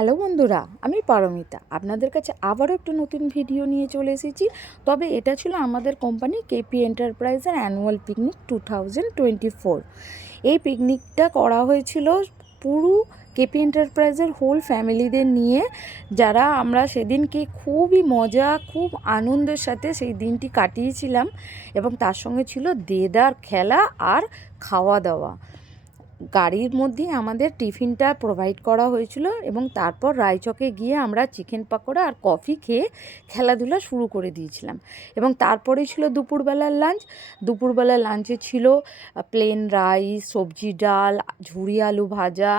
Hello বন্ধুরা, আমি পারমিতা আপনাদের কাছে আবারও একটু নতুন ভিডিও নিয়ে চলে এসেছি। তবে এটা ছিল আমাদের কোম্পানি কেপি এন্টারপ্রাইজের অ্যানুয়াল পিকনিক 2024। এই পিকনিকটা করা হয়েছিল পুরো কেপি এন্টারপ্রাইজের হোল ফ্যামিলিদের নিয়ে, যারা আমরা সেদিনকে খুবই মজা খুব আনন্দের সাথে সেই দিনটি কাটিয়েছিলাম। এবং তার সঙ্গে ছিল দেদার খেলা আর খাওয়া দাওয়া। গাড়ির মধ্যেই আমাদের টিফিনটা প্রোভাইড করা হয়েছিল এবং তারপর রায়চকে গিয়ে আমরা চিকেন পাকোড়া আর কফি খেয়ে খেলাধুলা শুরু করে দিয়েছিলাম। এবং তারপরে ছিল দুপুরবেলার লাঞ্চ। দুপুরবেলার লাঞ্চে ছিল প্লেন রাইস, সবজি ডাল, ঝুরি আলু ভাজা,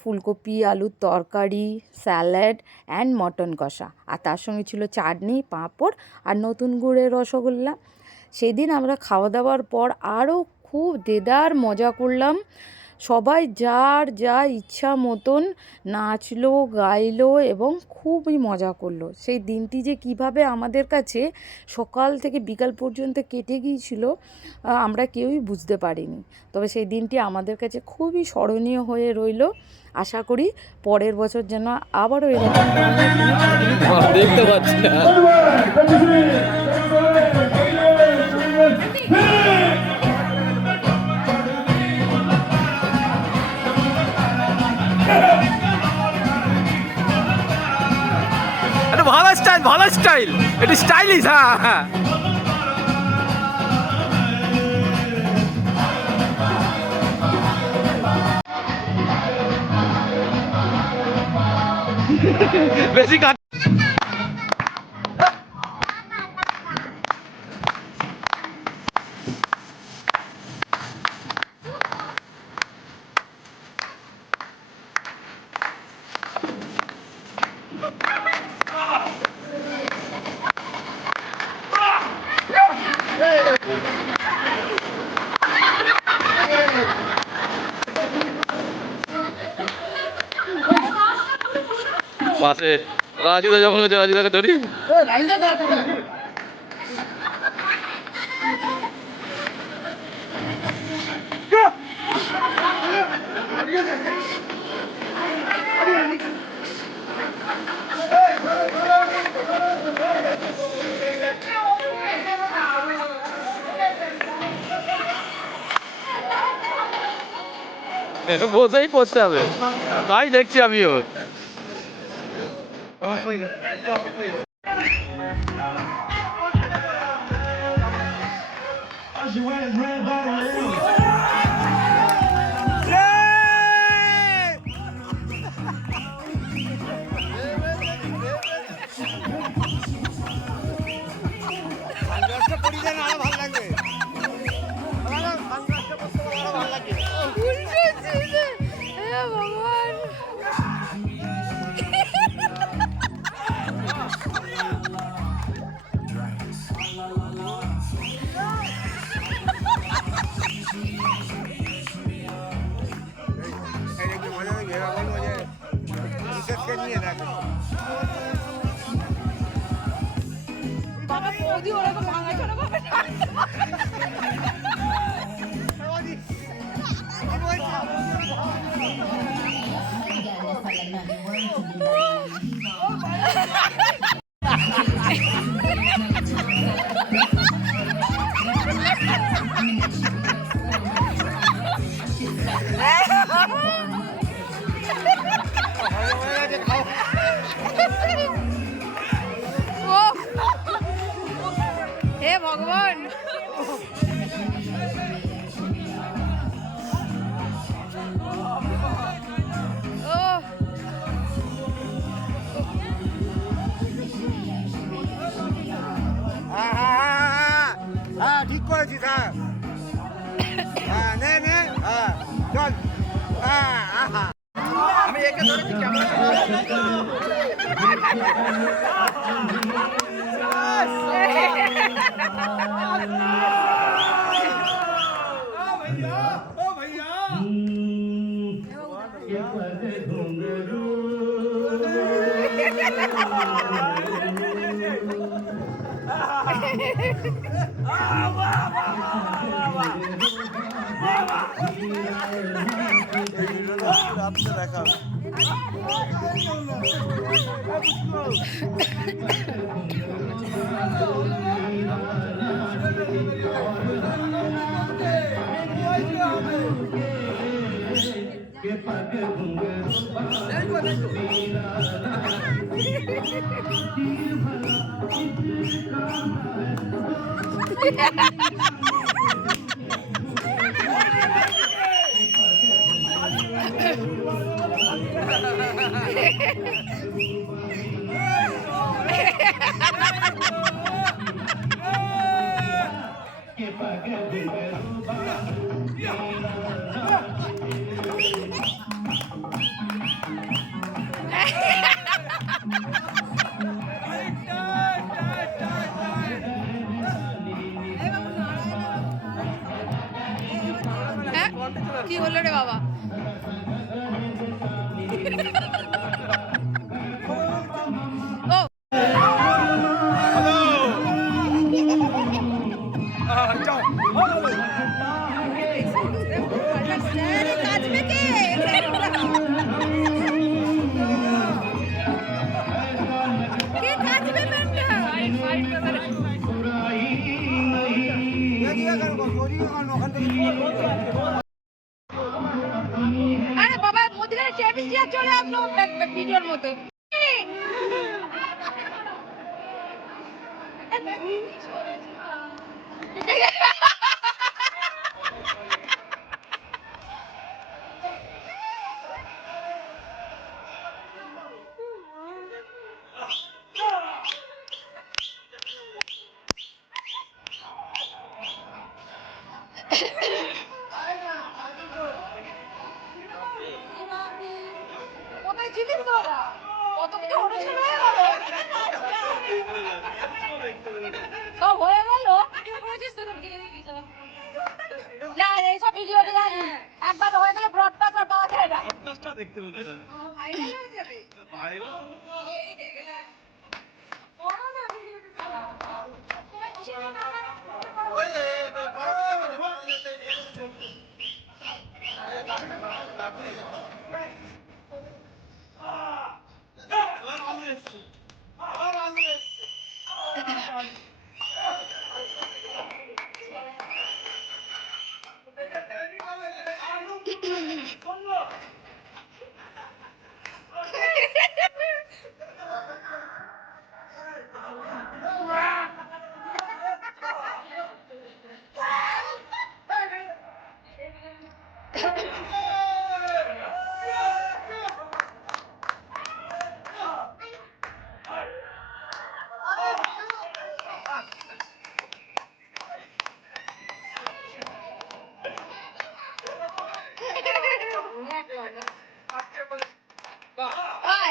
ফুলকপি আলুর তরকারি, স্যালাড অ্যান্ড মটন কষা, আর তার সঙ্গে ছিল চাটনি, পাঁপড় আর নতুন গুড়ের রসগোল্লা। সেদিন আমরা খাওয়া দাওয়ার পর আরও খুব দেদার মজা করলাম। সবাই যার যা ইচ্ছা মতন নাচলো, গাইলো এবং খুবই মজা করলো। সেই দিনটি যে কিভাবে আমাদের কাছে সকাল থেকে বিকাল পর্যন্ত কেটে গিয়েছিল আমরা কেউই বুঝতে পারিনি। তবে সেই দিনটি আমাদের কাছে খুবই স্মরণীয় হয়ে রইল। আশা করি পরের বছর যেন আবারও এরকম দেখতে পাচ্ছি না। এটা ভালো স্টাইল, ভালো স্টাইল, এটা স্টাইলিশ। হ্যাঁ হ্যাঁ, বেশি কাট। পাশে রাজুদা যখন হচ্ছে, রাজুদাকে ধরি। বসেই পড়তে হবে, তাই দেখছি আমিও। বাবা বৌদি ওরকম ভাঙাচোরা ভাবে হে ভগবান। ঠিক করেছিস। হ্যাঁ হ্যাঁ, নে নে, হ্যাঁ চল। হ্যাঁ আহা, আমি একে ধরেছি দেখা হ্যাঁ? কি হলো রে বাবা? ও কাজবে কে? কে কাজবে ব্যান্ডটা? আরে বাবা মোদিনের টেবিল চেয়ার চলে আসলো ভিডিওর মতো। কোথায় ছিলিস তোরা? কত কিছু অনুষ্ঠান হয়ে গেল। সব হয়ে গেল? না এইসব ভিডিওতে জানি একবার হয়ে গেলে ব্রডকাস্ট আর পাওয়া যায় না। ভাইরাল হয়ে যাবে।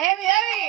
Heavy heavy.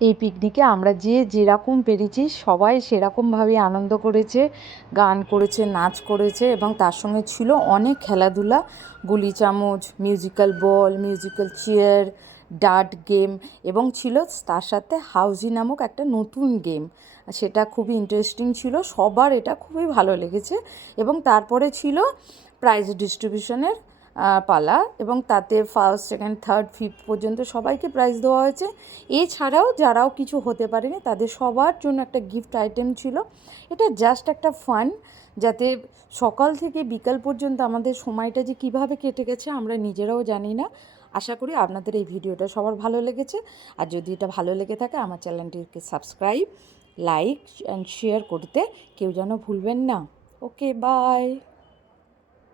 এই পিকনিকে আমরা যে যেরকম পেরেছি সবাই সেরকমভাবে আনন্দ করেছে, গান করেছে, নাচ করেছে এবং তার সঙ্গে ছিল অনেক খেলাধুলা, গুলি চামচ, musical ball, musical chair, dart game এবং ছিল তার সাথে হাউজি নামক একটা নতুন গেম। সেটা খুবই ইন্টারেস্টিং ছিল, সবার এটা খুবই ভালো লেগেছে এবং তারপরে ছিল প্রাইজ ডিস্ট্রিবিউশনের পালা এবং তাতে ফার্স্ট, সেকেন্ড, থার্ড, ফিফথ পর্যন্ত সবাইকে প্রাইজ দেওয়া হয়েছে। এছাড়াও যারাও কিছু হতে পারেনি তাদের সবার জন্য একটা গিফট আইটেম ছিল। এটা জাস্ট একটা ফান, যাতে সকাল থেকে বিকাল পর্যন্ত আমাদের সময়টা যে কীভাবে কেটে গেছে আমরা নিজেরাও জানি না। আশা করি আপনাদের এই ভিডিওটা সবার ভালো লেগেছে। আর যদি এটা ভালো লেগে থাকে আমার চ্যানেলটিকে সাবস্ক্রাইব, লাইক অ্যান্ড শেয়ার করতে কেউ যেন ভুলবেন না। ওকে, বাই।